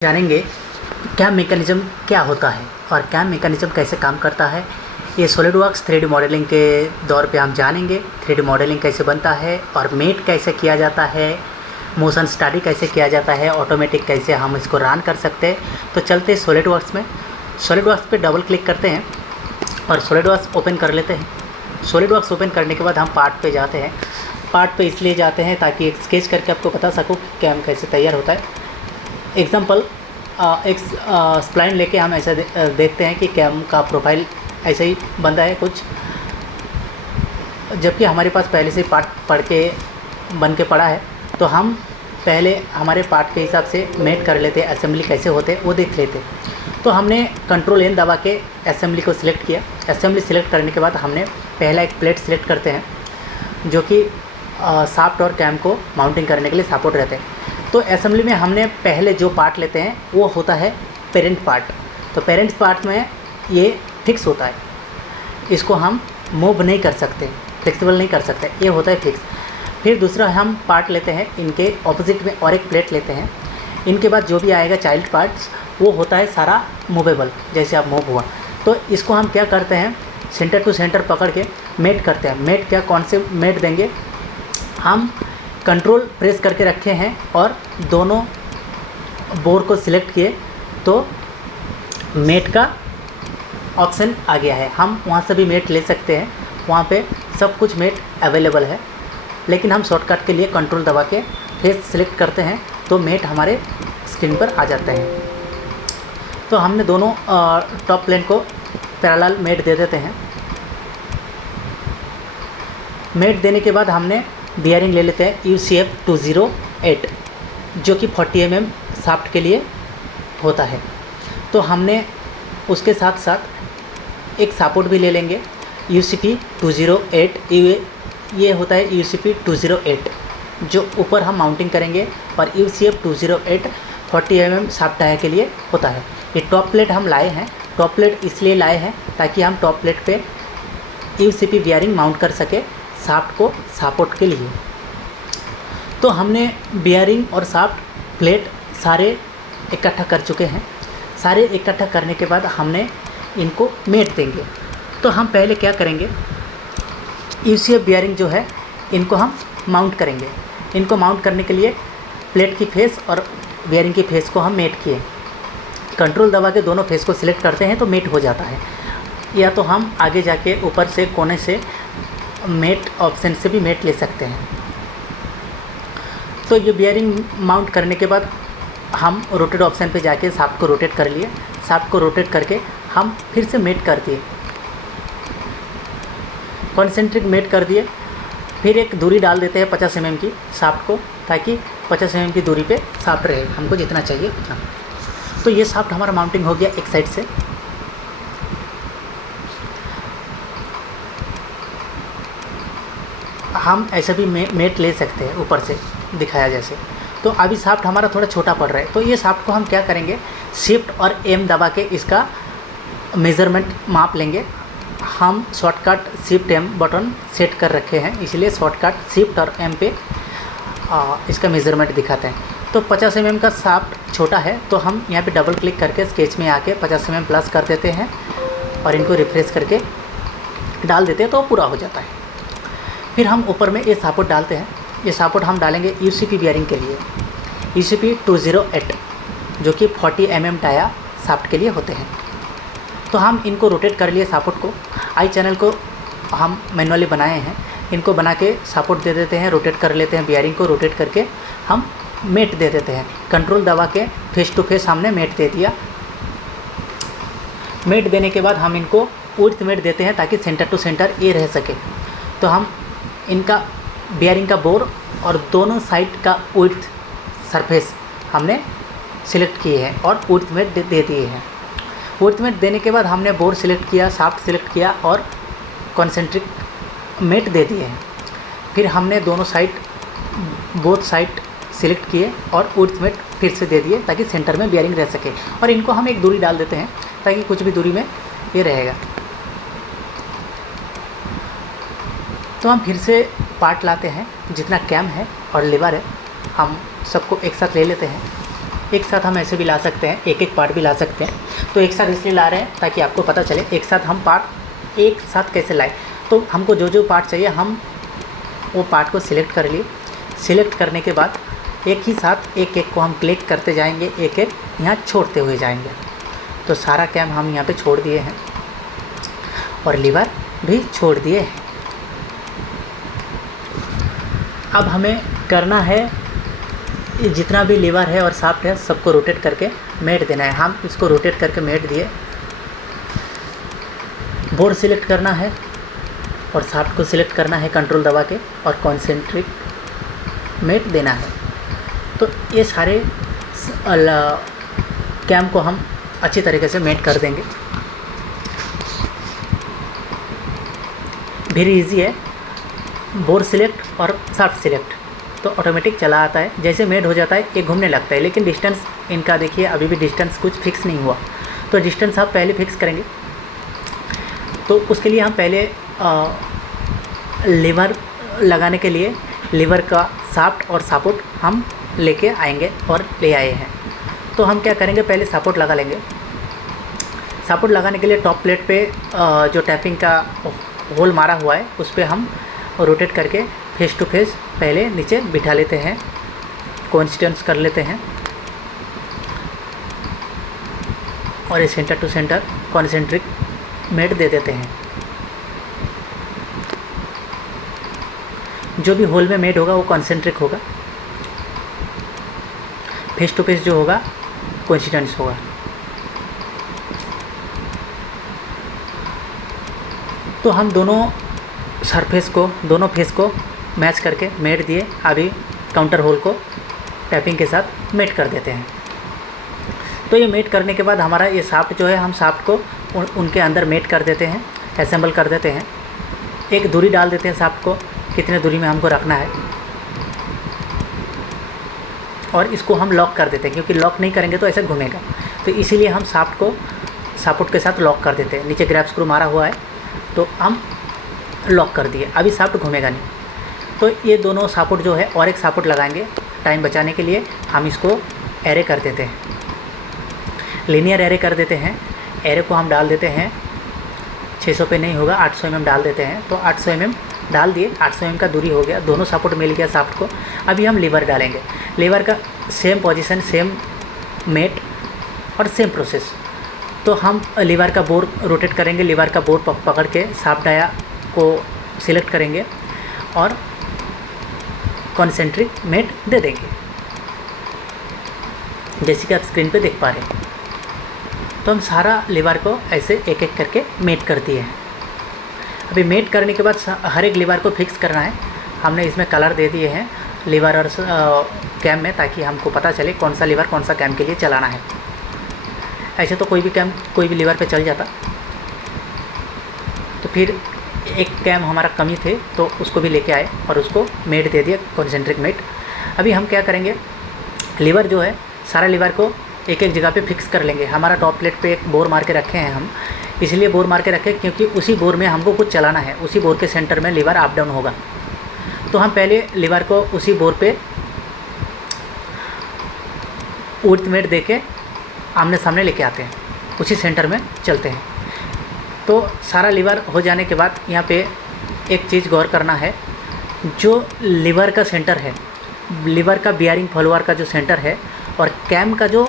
जानेंगे cam mechanism क्या होता है और कैम मैकेनिज़्म कैसे काम करता है। ये सॉलिडवर्क्स 3D मॉडलिंग के दौर पे हम जानेंगे 3D मॉडलिंग कैसे बनता है और मेट कैसे किया जाता है, मोशन स्टडी कैसे किया जाता है, ऑटोमेटिक कैसे हम इसको रन कर सकते हैं। तो चलते सॉलिडवर्क्स में। सॉलिडवर्क्स पे डबल क्लिक करते हैं और सॉलिडवर्क्स ओपन कर लेते हैं। सॉलिडवर्क्स ओपन करने के बाद हम पार्ट पे जाते हैं। पार्ट पे इसलिए जाते हैं ताकि एक स्केच करके आपको बता सकूँ कि कैम कैसे तैयार होता है। एग्जाम्पल एक स्प्लाइन लेके हम ऐसा देखते हैं कि कैम का प्रोफाइल ऐसे ही बनता है कुछ, जबकि हमारे पास पहले से पार्ट बन के पड़ा है। तो हम पहले हमारे पार्ट के हिसाब से मेट कर लेते हैं, असेंबली कैसे होते हैं वो देख लेते हैं। तो हमने कंट्रोल N दबा के असेंबली को सिलेक्ट किया। असेंबली सिलेक्ट करने के बाद हमने पहला एक प्लेट सिलेक्ट करते हैं जो कि शाफ्ट और कैम को माउंटिंग करने के लिए सपोर्ट रहते हैं। तो असेंबली में हमने पहले जो पार्ट लेते हैं वो होता है पेरेंट पार्ट। तो पेरेंट पार्ट में ये फिक्स होता है, इसको हम मूव नहीं कर सकते, फ्लेक्सिबल नहीं कर सकते, ये होता है फिक्स। फिर दूसरा हम पार्ट लेते हैं, इनके ऑपोजिट में और एक प्लेट लेते हैं। इनके बाद जो भी आएगा चाइल्ड पार्ट्स वो होता है सारा मूवेबल, जैसे आप मूव हुआ। तो इसको हम क्या करते हैं, सेंटर टू सेंटर पकड़ के मेट करते हैं। मेट क्या, कौन से मेट देंगे, हम कंट्रोल प्रेस करके रखे हैं और दोनों बोर को सिलेक्ट किए तो मेट का ऑप्शन आ गया है। हम वहाँ से भी मेट ले सकते हैं, वहाँ पे सब कुछ मेट अवेलेबल है, लेकिन हम शॉर्टकट के लिए कंट्रोल दबा के फेस सिलेक्ट करते हैं तो मेट हमारे स्क्रीन पर आ जाते हैं। तो हमने दोनों टॉप प्लेन को पैरेलल मेट दे देते हैं। मेट देने के बाद हमने बियरिंग ले लेते हैं UCF 208 जो कि 40 mm शाफ्ट के लिए होता है। तो हमने उसके साथ साथ एक सपोर्ट भी ले लेंगे UCP 208। ये होता है UCP 208 जो ऊपर हम माउंटिंग करेंगे, और UCF 208 40 mm शाफ्ट टायर के लिए होता है। ये टॉप प्लेट हम लाए हैं। टॉप प्लेट इसलिए लाए हैं ताकि हम टॉप प्लेट पे UCP बियरिंग माउंट कर सके शाफ्ट को सपोर्ट के लिए। तो हमने बियरिंग और शाफ्ट प्लेट सारे इकट्ठा कर चुके हैं। सारे इकट्ठा करने के बाद हमने इनको मेट देंगे। तो हम पहले क्या करेंगे, UCF बियरिंग जो है इनको हम माउंट करेंगे। इनको माउंट करने के लिए प्लेट की फेस और बियरिंग की फेस को हम मेट किए। कंट्रोल दबा के दोनों फेस को सिलेक्ट करते हैं तो मेट हो जाता है, या तो हम आगे जाके ऊपर से कोने से मेट ऑप्शन से भी मेट ले सकते हैं। तो ये बियरिंग माउंट करने के बाद हम रोटेट ऑप्शन पे जाके शाफ्ट को रोटेट कर लिए। शाफ्ट को रोटेट करके हम फिर से मेट कर दिए, कॉन्सेंट्रिक मेट कर दिए। फिर एक दूरी डाल देते हैं 50 mm की शाफ्ट को, ताकि 50 mm की दूरी पे शाफ्ट रहे, हमको जितना चाहिए उतना। तो ये शाफ्ट हमारा माउंटिंग हो गया एक साइड से। हम ऐसे भी मेट ले सकते हैं ऊपर से दिखाया जैसे। तो अभी शाफ्ट हमारा थोड़ा छोटा पड़ रहा है, तो ये शाफ्ट को हम क्या करेंगे, शिफ्ट और M दबा के इसका मेज़रमेंट माप लेंगे। हम shortcut shift M button set कर रखे हैं, इसलिए शॉर्टकट शिफ्ट और M पे इसका मेज़रमेंट दिखाते हैं। तो 50 mm का शाफ्ट छोटा है, तो हम यहाँ पे डबल क्लिक करके स्केच में आके 50 mm प्लस कर देते हैं और इनको रिफ्रेश करके डाल देते हैं तो पूरा हो जाता है। फिर हम ऊपर में ये सपोर्ट डालते हैं। ये सपोर्ट हम डालेंगे UCP बियरिंग के लिए, UCP 208 जो कि 40 mm टायर शाफ्ट के लिए होते हैं। तो हम इनको रोटेट कर लिए सपोर्ट को। आई चैनल को हम मैनुअली बनाए हैं, इनको बना के सपोर्ट दे देते हैं, रोटेट कर लेते हैं। बियरिंग को रोटेट करके हम मेट दे देते हैं। कंट्रोल दबा के फेस टू फेस हमने मेट दे दिया। मेट देने के बाद हम इनको विड्थ मेट देते हैं ताकि सेंटर टू सेंटर ये रह सके। तो हम इनका बियरिंग का बोर और दोनों साइड का विड्थ सरफेस हमने सिलेक्ट किए हैं और विड्थ मेट दे दिए हैं। विड्थ मेट देने के बाद हमने बोर सिलेक्ट किया, शाफ्ट सिलेक्ट किया और कॉन्सेंट्रिक मेट दे दिए हैं। फिर हमने दोनों साइड बोथ साइड सिलेक्ट किए और विड्थ मेट फिर से दे दिए ताकि सेंटर में बियरिंग रह सके। और इनको हम एक दूरी डाल देते हैं ताकि कुछ भी दूरी में ये रहेगा। तो हम फिर से पार्ट लाते हैं, जितना कैम है और लीवर है हम सबको एक साथ ले लेते हैं। एक साथ हम ऐसे भी ला सकते हैं, एक एक पार्ट भी ला सकते हैं। तो एक साथ इसलिए ला रहे हैं ताकि आपको पता चले एक साथ हम पार्ट एक साथ कैसे लाएँ। तो हमको जो जो पार्ट चाहिए हम वो पार्ट को सिलेक्ट कर लिए। सिलेक्ट करने के बाद एक ही साथ एक एक को हम क्लिक करते जाएंगे, एक एक यहाँ छोड़ते हुए जाएंगे। तो सारा कैम हम यहाँ पे छोड़ दिए हैं और लीवर भी छोड़ दिए हैं। अब हमें करना है जितना भी लीवर है और शाफ्ट है सबको रोटेट करके मेट देना है। हम इसको रोटेट करके मेट दिए। बोर सिलेक्ट करना है और शाफ्ट को सिलेक्ट करना है कंट्रोल दबा के और कॉन्सेंट्रिक मेट देना है। तो ये सारे कैम को हम अच्छी तरीके से मेट कर देंगे। वेरी इजी है। बोर सिलेक्ट और शाफ्ट सिलेक्ट तो ऑटोमेटिक चला आता है। जैसे मेट हो जाता है ये घूमने लगता है, लेकिन डिस्टेंस इनका देखिए अभी भी डिस्टेंस कुछ फिक्स नहीं हुआ। तो डिस्टेंस आप पहले फिक्स करेंगे। तो उसके लिए हम पहले लीवर लगाने के लिए लीवर का शाफ्ट और सपोर्ट हम लेके आएंगे और ले आए हैं। तो हम क्या करेंगे, पहले सपोर्ट लगा लेंगे। सपोर्ट लगाने के लिए टॉप प्लेट पे जो टैपिंग का होल मारा हुआ है उस पर हम रोटेट करके फेस टू फेस पहले नीचे बिठा लेते हैं, कोइंसिडेंस कर लेते हैं और ये सेंटर टू सेंटर कॉन्सेंट्रिक मेट दे देते हैं। जो भी होल में मेट होगा वो कॉन्सेंट्रिक होगा, फेस टू फेस जो होगा कोइंसिडेंस होगा। तो हम दोनों सरफेस को, दोनों फेस को मैच करके मेट दिए। अभी काउंटर होल को टैपिंग के साथ मेट कर देते हैं। तो ये मेट करने के बाद हमारा ये शाफ्ट जो है हम शाफ्ट को उनके अंदर मेट कर देते हैं, असेंबल कर देते हैं। एक दूरी डाल देते हैं शाफ्ट को, कितने दूरी में हमको रखना है, और इसको हम लॉक कर देते हैं क्योंकि लॉक नहीं करेंगे तो ऐसे घूमेगा। तो इसीलिए हम शाफ्ट को सपोर्ट के साथ लॉक कर देते हैं। नीचे ग्रैब स्क्रू मारा हुआ है तो हम लॉक कर दिए, अभी शाफ्ट घूमेगा नहीं। तो ये दोनों सपोर्ट जो है और एक सपोर्ट लगाएंगे टाइम बचाने के लिए। हम इसको एरे कर देते हैं, लीनियर एरे कर देते हैं। एरे को हम डाल देते हैं 600 पे नहीं होगा, 800 mm डाल देते हैं। तो 800 mm डाल दिए, 800 mm का दूरी हो गया, दोनों सपोर्ट मिल गया शाफ्ट को। अभी हम लीवर डालेंगे। लीवर का सेम पोजीशन, सेम मेट और सेम प्रोसेस। तो हम लीवर का बोर रोटेट करेंगे, लीवर का बोर पकड़ के शाफ्ट डाया को सिलेक्ट करेंगे और कॉन्सेंट्रिक मेट दे देंगे, जैसे कि आप स्क्रीन पे देख पा रहे हैं। तो हम सारा लीवर को ऐसे एक एक करके मेट कर दिए हैं। अभी मेट करने के बाद हर एक लीवर को फिक्स करना है। हमने इसमें कलर दे दिए हैं लीवर और कैम में, ताकि हमको पता चले कौन सा लीवर कौन सा कैम के लिए चलाना है। ऐसे तो कोई भी कैम कोई भी लीवर पे चल जाता। तो फिर एक कैम हमारा कमी थे तो उसको भी लेके आए और उसको मेट दे दिया, कॉन्सेंट्रिक मेट। अभी हम क्या करेंगे, लीवर जो है सारा लीवर को एक एक जगह पे फिक्स कर लेंगे। हमारा टॉप प्लेट पे एक बोर मार के रखे हैं हम, इसलिए बोर मार के रखे क्योंकि उसी बोर में हमको कुछ चलाना है, उसी बोर के सेंटर में लीवर अप डाउन होगा। तो हम पहले लीवर को उसी बोर पे उर्थ मेट दे के आमने सामने लेके आते हैं, उसी सेंटर में चलते हैं। तो सारा लीवर हो जाने के बाद यहाँ पे एक चीज़ गौर करना है, जो लीवर का सेंटर है, लीवर का बियरिंग फॉलोअर का जो सेंटर है और कैम का जो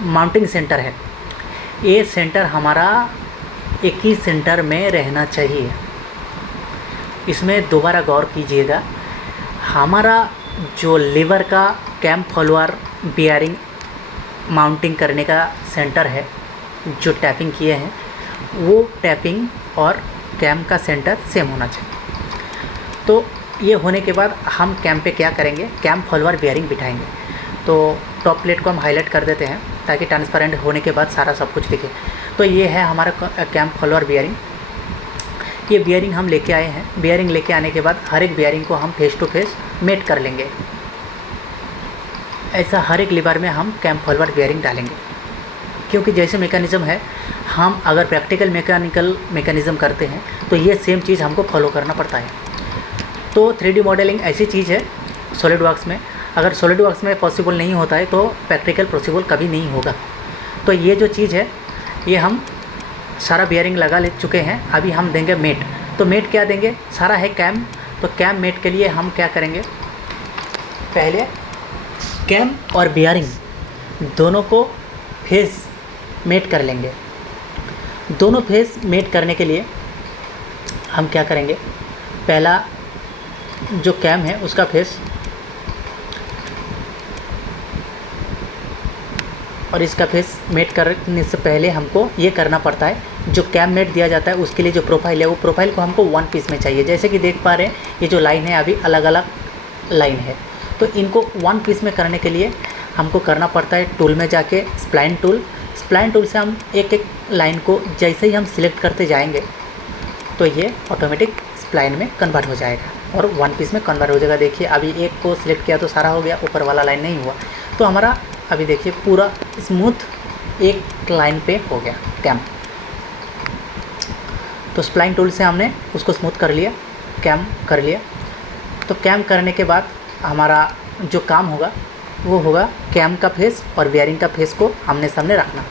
माउंटिंग सेंटर है, ये सेंटर हमारा एक ही सेंटर में रहना चाहिए। इसमें दोबारा गौर कीजिएगा। हमारा जो लीवर का कैम फॉलोअर बियरिंग माउंटिंग करने का सेंटर है, जो टैपिंग किए हैं, वो टैपिंग और कैम का सेंटर सेम होना चाहिए। तो ये होने के बाद हम कैम पे क्या करेंगे, कैम फॉलोअर बियरिंग बिठाएंगे। तो टॉप प्लेट को हम हाईलाइट कर देते हैं ताकि ट्रांसपेरेंट होने के बाद सारा सब कुछ दिखे। तो ये है हमारा कैम फॉलोअर बियरिंग। ये बियरिंग हम लेके आए हैं। बियरिंग लेके आने के बाद हर एक बियरिंग को हम फेस टू फेस मेट कर लेंगे। ऐसा हर एक लीवर में हम कैम फॉलोअर बियरिंग डालेंगे, क्योंकि जैसे मैकेनिज़्म है, हम अगर प्रैक्टिकल मैकेनिकल मैकेनिज़्म करते हैं तो ये सेम चीज़ हमको फॉलो करना पड़ता है। तो 3D मॉडलिंग ऐसी चीज़ है सॉलिड वर्क्स में, अगर सॉलिडवर्क्स में पॉसिबल नहीं होता है तो प्रैक्टिकल पॉसिबल कभी नहीं होगा। तो ये जो चीज़ है ये हम सारा बियरिंग लगा ले चुके हैं। अभी हम देंगे मेट। तो मेट क्या देंगे, सारा है कैम, तो कैम मेट के लिए हम क्या करेंगे, पहले कैम और बियरिंग दोनों को फेस मेट कर लेंगे। दोनों फेस मेट करने के लिए हम क्या करेंगे, पहला जो कैम है उसका फेस और इसका फेस मेट करने से पहले हमको ये करना पड़ता है, जो कैम मेट दिया जाता है उसके लिए जो प्रोफाइल है वो प्रोफाइल को हमको वन पीस में चाहिए। जैसे कि देख पा रहे हैं ये जो लाइन है अभी अलग अलग लाइन है, तो इनको वन पीस में करने के लिए हमको करना पड़ता है टूल में जाके स्प्लाइन टूल से हम एक एक लाइन को जैसे ही हम सिलेक्ट करते जाएंगे तो ये ऑटोमेटिक स्प्लाइन में कन्वर्ट हो जाएगा और वन पीस में कन्वर्ट हो जाएगा। देखिए अभी एक को सिलेक्ट किया तो सारा हो गया, ऊपर वाला लाइन नहीं हुआ, तो हमारा अभी देखिए पूरा स्मूथ एक लाइन पे हो गया कैम। तो स्प्लाइन टूल से हमने उसको स्मूथ कर लिया, कैम कर लिया। तो कैम करने के बाद हमारा जो काम होगा वो होगा कैम का फेस और बियरिंग का फेस को आमने सामने रखना।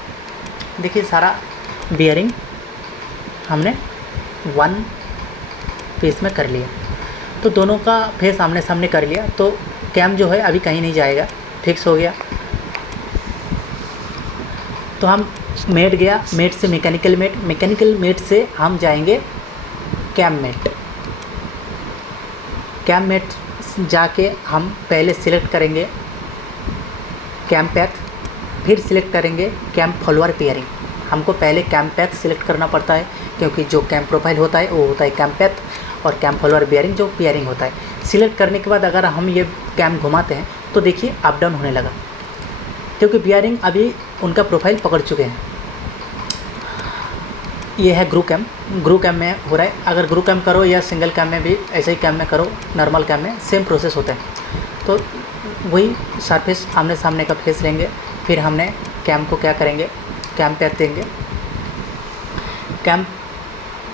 देखिए सारा बियरिंग हमने वन फेस में कर लिया, तो दोनों का फेस आमने सामने कर लिया। तो कैम जो है अभी कहीं नहीं जाएगा, फिक्स हो गया। तो हम मेट गया, मेट से मैकेनिकल मेट से हम जाएंगे कैम मेट जाके हम पहले सिलेक्ट करेंगे कैम पैथ, फिर सिलेक्ट करेंगे कैम फॉलोअर पेयरिंग। हमको पहले कैम पैथ सिलेक्ट करना पड़ता है क्योंकि जो कैम प्रोफाइल होता है वो होता है कैम पैथ और कैम फॉलोअर बियरिंग जो पेयरिंग होता है। सिलेक्ट करने के बाद अगर हम ये कैम घुमाते हैं तो देखिए अप डाउन होने लगा क्योंकि बियरिंग अभी उनका प्रोफाइल पकड़ चुके हैं। ये है ग्रू कैम में हो रहा है। अगर ग्रू कैम करो या सिंगल कैम में भी ऐसे ही कैम में करो, नॉर्मल कैम में सेम प्रोसेस होता है। तो वही सरफेस आमने सामने का फेस लेंगे, फिर हमने कैम को क्या करेंगे, कैम पैथ देंगे।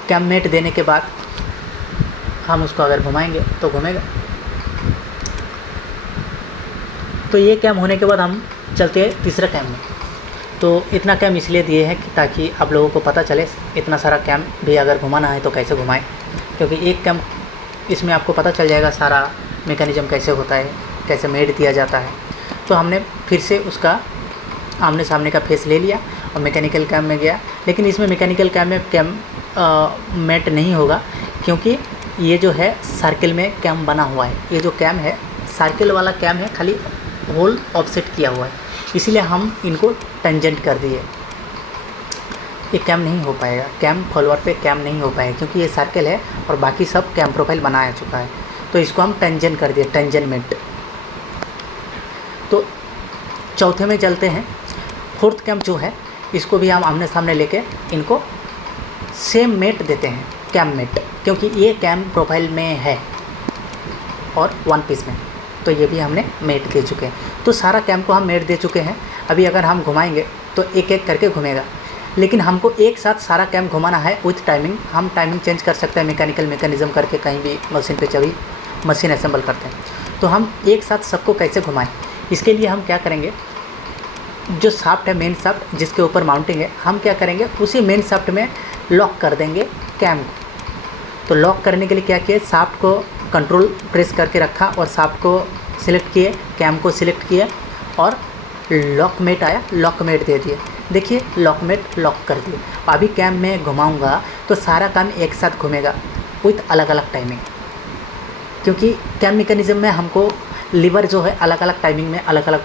कैम मेट देने के बाद हम उसको अगर घुमाएंगे तो घूमेगा। तो ये कैम होने के बाद हम चलते हैं तीसरा कैम में। तो इतना कैम इसलिए दिए हैं कि ताकि आप लोगों को पता चले इतना सारा कैम भी अगर घुमाना है तो कैसे घुमाएं, क्योंकि एक कैम इसमें आपको पता चल जाएगा सारा मैकेनिज़्म कैसे होता है, कैसे मेट दिया जाता है। तो हमने फिर से उसका आमने सामने का फेस ले लिया और मैकेनिकल कैम में गया। लेकिन इसमें मैकेनिकल कैम में कैम मेट नहीं होगा क्योंकि ये जो है सर्किल में कैम बना हुआ है। ये जो कैम है सर्किल वाला कैम है, खाली होल ऑफसेट किया हुआ है, इसीलिए हम इनको टेंजेंट कर दिए। ये कैम नहीं हो पाएगा, कैम फॉलोअर पे कैम नहीं हो पाएगा क्योंकि ये सर्किल है और बाकी सब कैम प्रोफाइल बनाया चुका है। तो इसको हम टेंजेंट कर दिए, टेंजेंटमेंट। तो चौथे में चलते हैं। फोर्थ कैम जो है इसको भी हम आमने सामने लेके इनको सेम मेट देते हैं, कैम मेट, क्योंकि ये कैम प्रोफाइल में है और वन पीस में। तो ये भी हमने मेट दे चुके हैं। तो सारा कैम को हम मेट दे चुके हैं। अभी अगर हम घुमाएंगे तो एक एक करके घूमेगा, लेकिन हमको एक साथ सारा कैम घुमाना है विथ टाइमिंग। हम टाइमिंग चेंज कर सकते हैं मैकेनिकल मैकेनिज़्म करके, कहीं भी मशीन पे जब मशीन असेंबल करते हैं। तो हम एक साथ सबको कैसे घुमाएं, इसके लिए हम क्या करेंगे, जो शाफ्ट है मेन शाफ्ट जिसके ऊपर माउंटिंग है, हम क्या करेंगे उसी मेन शाफ्ट में लॉक कर देंगे कैम को। तो लॉक करने के लिए क्या किए, शाफ्ट को कंट्रोल प्रेस करके रखा और शाफ्ट को सिलेक्ट किए, कैम को सिलेक्ट किए और लॉक मेट आया, लॉक मेट दे दिए। देखिए लॉक मेट लॉक कर दिए। अभी कैम में घुमाऊंगा तो सारा काम एक साथ घूमेगा विथ अलग अलग टाइमिंग, क्योंकि कैम मैकेनिज़्म में हमको लीवर जो है अलग अलग टाइमिंग में अलग अलग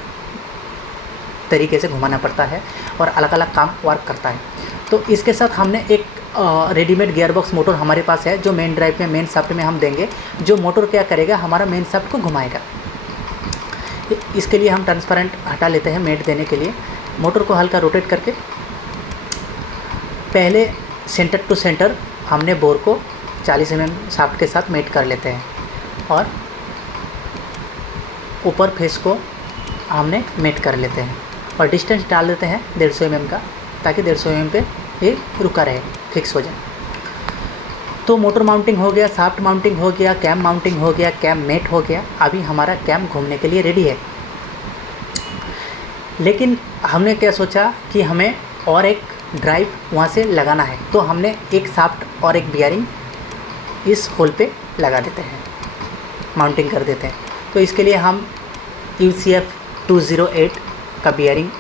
तरीके से घुमाना पड़ता है और अलग अलग काम वर्क करता है। तो इसके साथ हमने एक रेडीमेड गियर बॉक्स मोटर हमारे पास है जो मेन ड्राइव में मेन शाफ्ट में हम देंगे। जो मोटर क्या करेगा, हमारा मेन शाफ्ट को घुमाएगा। इसके लिए हम ट्रांसपेरेंट हटा लेते हैं मेट देने के लिए। मोटर को हल्का रोटेट करके पहले सेंटर टू सेंटर हमने बोर को 40 mm शाफ्ट के साथ मेट कर लेते हैं और ऊपर फेस को हमने मेट कर लेते हैं और डिस्टेंस डाल देते हैं 150 mm का, ताकि 150 mm पे ये रुका रहे, फिक्स हो जाए। तो मोटर माउंटिंग हो गया, शाफ्ट माउंटिंग हो गया, कैम माउंटिंग हो गया, कैम मेट हो गया। अभी हमारा कैम घूमने के लिए रेडी है। लेकिन हमने क्या सोचा कि हमें और एक ड्राइव वहाँ से लगाना है, तो हमने एक शाफ्ट और एक बियरिंग इस होल पे लगा देते हैं, माउंटिंग कर देते हैं। तो इसके लिए हम UCF 208 का बियरिंग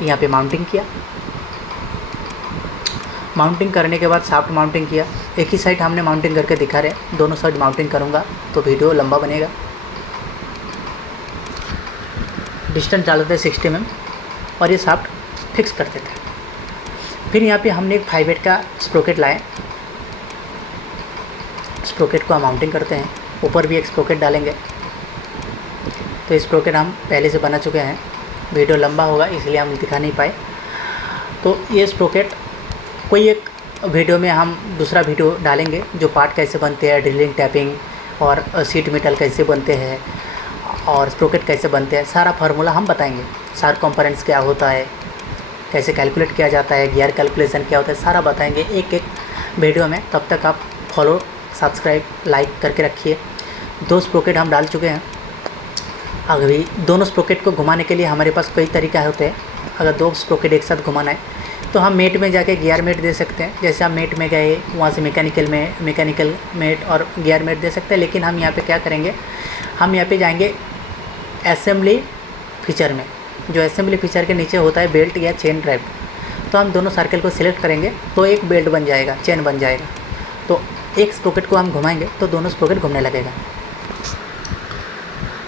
यहाँ पे माउंटिंग किया। माउंटिंग करने के बाद शाफ्ट माउंटिंग किया। एक ही साइड हमने माउंटिंग करके दिखा रहे, दोनों साइड माउंटिंग करूँगा तो वीडियो लंबा बनेगा। डिस्टेंस डाल देते 60 mm और ये शाफ्ट फिक्स कर देते हैं। फिर यहाँ पे हमने एक 5/8 का स्प्रोकेट लाए, स्प्रोकेट को हम माउंटिंग करते हैं। ऊपर भी एक स्प्रोकेट डालेंगे। तो इस स्प्रोकेट हम पहले से बना चुके हैं, वीडियो लंबा होगा इसलिए हम दिखा नहीं पाए। तो ये स्प्रोकेट कोई एक वीडियो में हम दूसरा वीडियो डालेंगे, जो पार्ट कैसे बनते हैं, ड्रिलिंग, टैपिंग और सीट मेटल कैसे बनते हैं और स्प्रोकेट कैसे बनते हैं, सारा फार्मूला हम बताएंगे। सार कंपोनेंट्स क्या होता है, कैसे कैलकुलेट किया जाता है, गियर कैलकुलेशन क्या होता है, सारा बताएंगे एक एक वीडियो में। तब तक आप फॉलो, सब्सक्राइब, लाइक करके रखिए। 2 स्प्रोकेट हम डाल चुके हैं। अभी दोनों स्प्रोकेट को घुमाने के लिए हमारे पास कई तरीका होते हैं। अगर 2 स्प्रोकेट एक साथ घुमाना है तो हम मेट में जाके गियर मेट दे सकते हैं। जैसे हम मेट में गए, वहाँ से मैकेनिकल मेट और गियर मेट दे सकते हैं। लेकिन हम यहाँ पे क्या करेंगे, हम यहाँ पे जाएंगे असेंबली फीचर में। जो असेंबली फीचर के नीचे होता है बेल्ट या चेन ड्राइव, तो हम दोनों सर्कल को सिलेक्ट करेंगे तो एक बेल्ट बन जाएगा, चेन बन जाएगा। तो एक स्प्रोकेट को हम घुमाएंगे तो दोनों स्प्रोकेट घूमने लगेगा।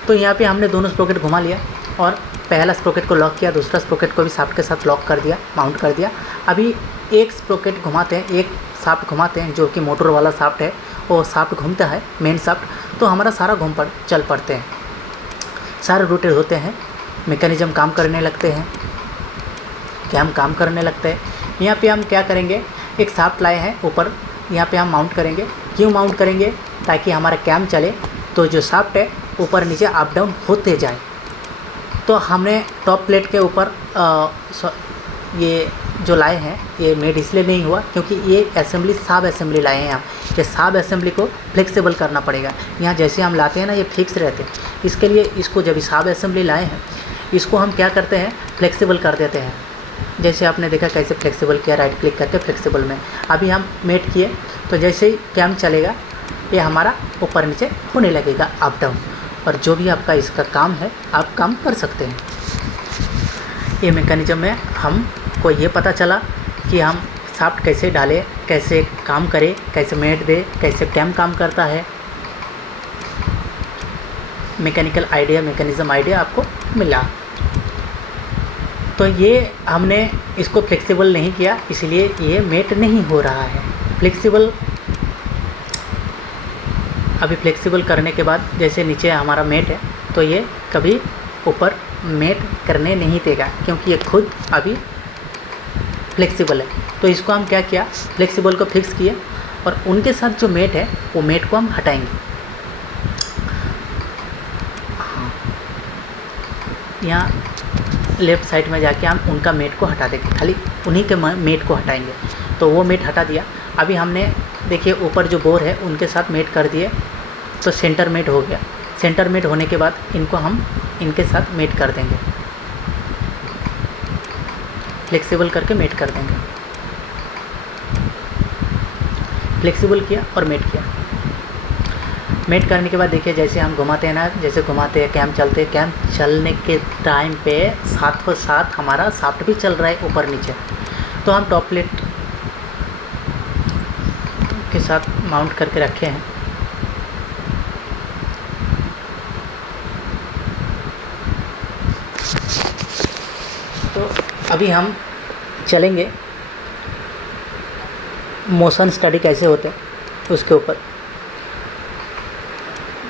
तो यहाँ पे हमने दोनों स्प्रोकेट घुमा लिया और पहला स्प्रोकेट को लॉक किया, दूसरा स्प्रोकेट को भी शाफ्ट के साथ लॉक कर दिया, माउंट कर दिया। अभी एक स्प्रोकेट घुमाते हैं, एक शाफ्ट घुमाते हैं जो कि मोटर वाला शाफ्ट है, वो शाफ्ट घूमता है मेन शाफ्ट, तो हमारा सारा चल पड़ते हैं, सारे रोटेट होते हैं, मैकेनिज्म काम करने लगते हैं, कैम काम करने लगते हैं। यहाँ पे हम क्या करेंगे, एक शाफ्ट लाए हैं ऊपर, यहाँ पे हम माउंट करेंगे। क्यों माउंट करेंगे, ताकि हमारा कैम चले तो जो शाफ्ट है ऊपर नीचे अप डाउन होते जाए। तो हमने टॉप प्लेट के ऊपर ये जो लाए हैं, ये मेड इसलिए नहीं हुआ क्योंकि ये असेंबली सब असेंबली लाए हैं हम। ये सब असेंबली को फ्लेक्सिबल करना पड़ेगा। यहाँ जैसे हम लाते हैं ना, ये फिक्स रहते हैं। इसके लिए इसको जब सब असेंबली लाए हैं, इसको हम क्या करते हैं, फ्लेक्सिबल कर देते हैं। जैसे आपने देखा कैसे फ्लेक्सिबल किया, राइट क्लिक करके फ्लेक्सिबल में। अभी हम मेट किए तो जैसे ही कैम चलेगा ये हमारा ऊपर नीचे होने लगेगा, अप डाउन। और जो भी आपका इसका काम है आप काम कर सकते हैं। ये मैकेनिज्म में हमको ये पता चला कि हम शाफ्ट कैसे डालें, कैसे काम करें, कैसे मेट दे, कैसे कैम काम करता है। मैकेनिकल आइडिया, मैकेनिज्म आइडिया आपको मिला। तो ये हमने इसको फ्लेक्सिबल नहीं किया, इसलिए ये मेट नहीं हो रहा है। फ्लेक्सिबल अभी फ्लेक्सिबल करने के बाद जैसे नीचे हमारा मेट है तो ये कभी ऊपर मेट करने नहीं देगा, क्योंकि ये खुद अभी फ्लेक्सिबल है। तो इसको हम क्या किया, फ्लेक्सिबल को फिक्स किए और उनके साथ जो मेट है वो मेट को हम हटाएंगे। हाँ, यहाँ लेफ़्ट साइड में जाके हम उनका मेट को हटा देंगे, खाली उन्हीं के मेट को हटाएंगे। तो वो मेट हटा दिया। अभी हमने देखिए ऊपर जो बोर है उनके साथ मेट कर दिए, तो सेंटर मेट हो गया। सेंटर मेट होने के बाद इनको हम इनके साथ मेट कर देंगे, फ्लेक्सिबल करके मेट कर देंगे। फ्लेक्सिबल किया और मेट किया। मेट करने के बाद देखिए जैसे हम घुमाते हैं ना, जैसे घुमाते हैं कैम चलते हैं, कैम चलने के टाइम पे साथ साथ हमारा शाफ्ट भी चल रहा है ऊपर नीचे। तो हम टॉप प्लेट के साथ माउंट करके रखे हैं। तो अभी हम चलेंगे मोशन स्टडी कैसे होते हैं उसके ऊपर।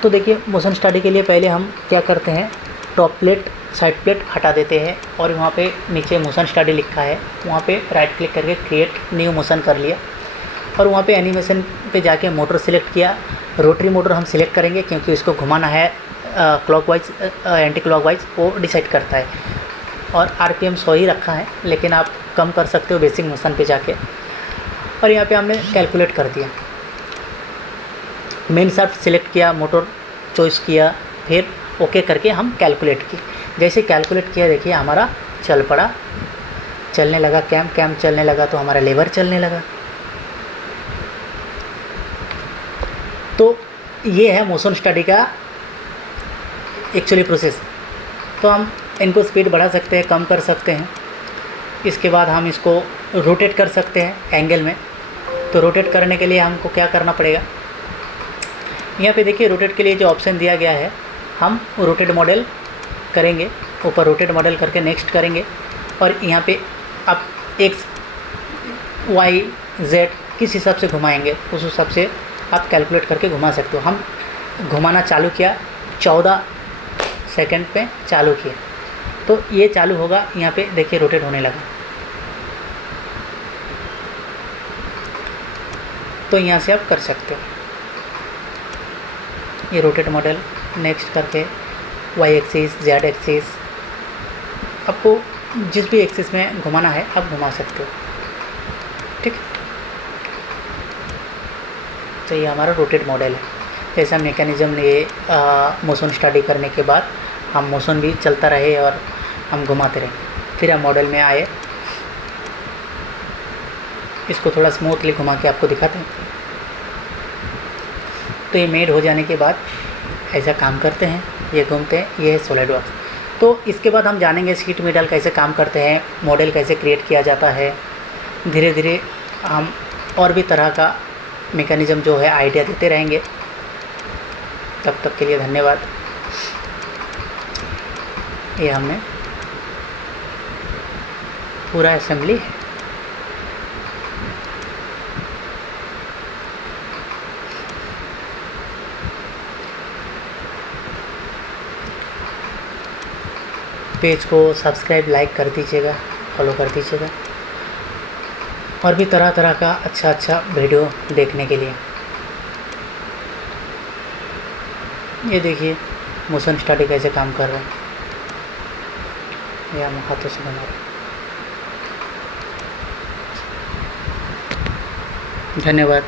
तो देखिए मोशन स्टडी के लिए पहले हम क्या करते हैं, टॉप प्लेट साइड प्लेट हटा देते हैं और वहाँ पे नीचे मोशन स्टडी लिखा है, वहाँ पे राइट क्लिक करके क्रिएट न्यू मोशन कर लिया और वहाँ पे एनिमेशन पे जाके मोटर सिलेक्ट किया। रोटरी मोटर हम सिलेक्ट करेंगे क्योंकि उसको घुमाना है क्लॉकवाइज, एंटी क्लॉकवाइज वो डिसाइड करता है। और आरपीएम 100 ही रखा है, लेकिन आप कम कर सकते हो बेसिक मोशन पे जाके। और यहाँ पे हमने कैलकुलेट कर दिया। मेन शाफ्ट सिलेक्ट किया, मोटर चॉइस किया, फिर ओके करके हम कैलकुलेट किए। जैसे कैलकुलेट किया देखिए हमारा चल पड़ा, चलने लगा कैम चलने लगा तो हमारा लेवर चलने लगा। तो ये है मोशन स्टडी का एक्चुअली प्रोसेस। तो हम इनको स्पीड बढ़ा सकते हैं, कम कर सकते हैं। इसके बाद हम इसको रोटेट कर सकते हैं एंगल में। तो रोटेट करने के लिए हमको क्या करना पड़ेगा, यहाँ पे देखिए रोटेट के लिए जो ऑप्शन दिया गया है, हम रोटेट मॉडल करेंगे, ऊपर रोटेट मॉडल करके नेक्स्ट करेंगे और यहाँ पे आप एक्स वाई जेड किस हिसाब से घुमाएंगे उस हिसाब से आप कैलकुलेट करके घुमा सकते हो। हम घुमाना चालू किया, 14 सेकंड पे चालू किया, तो ये चालू होगा। यहाँ पे देखिए रोटेट होने लगा। तो यहाँ से आप कर सकते हो ये रोटेट मॉडल, नेक्स्ट करके वाई एक्सिस, जेड एक्सिस, आपको जिस भी एक्सिस में घुमाना है आप घुमा सकते हो। ठीक, तो ये हमारा रोटेट मॉडल है। जैसा मैकेनिज्म ये मोशन स्टडी करने के बाद हम मोशन भी चलता रहे और हम घुमाते रहे। फिर हम मॉडल में आए, इसको थोड़ा स्मूथली घुमा के आपको दिखाते हैं। तो ये मेड हो जाने के बाद ऐसा काम करते हैं, ये घूमते हैं, ये है सॉलिड वर्क्स। तो इसके बाद हम जानेंगे शीट मेटल कैसे काम करते हैं, मॉडल कैसे क्रिएट किया जाता है। धीरे धीरे हम और भी तरह का मैकेनिज्म जो है आइडिया देते रहेंगे। तब तक के लिए धन्यवाद। ये हमने पूरा असेंबली है। पेज को सब्सक्राइब, लाइक कर दीजिएगा, फॉलो कर दीजिएगा और भी तरह तरह का अच्छा वीडियो देखने के लिए। ये देखिए मोशन स्टडी कैसे काम कर रहा है, ये हम हाथों से बना रहे हैं। धन्यवाद।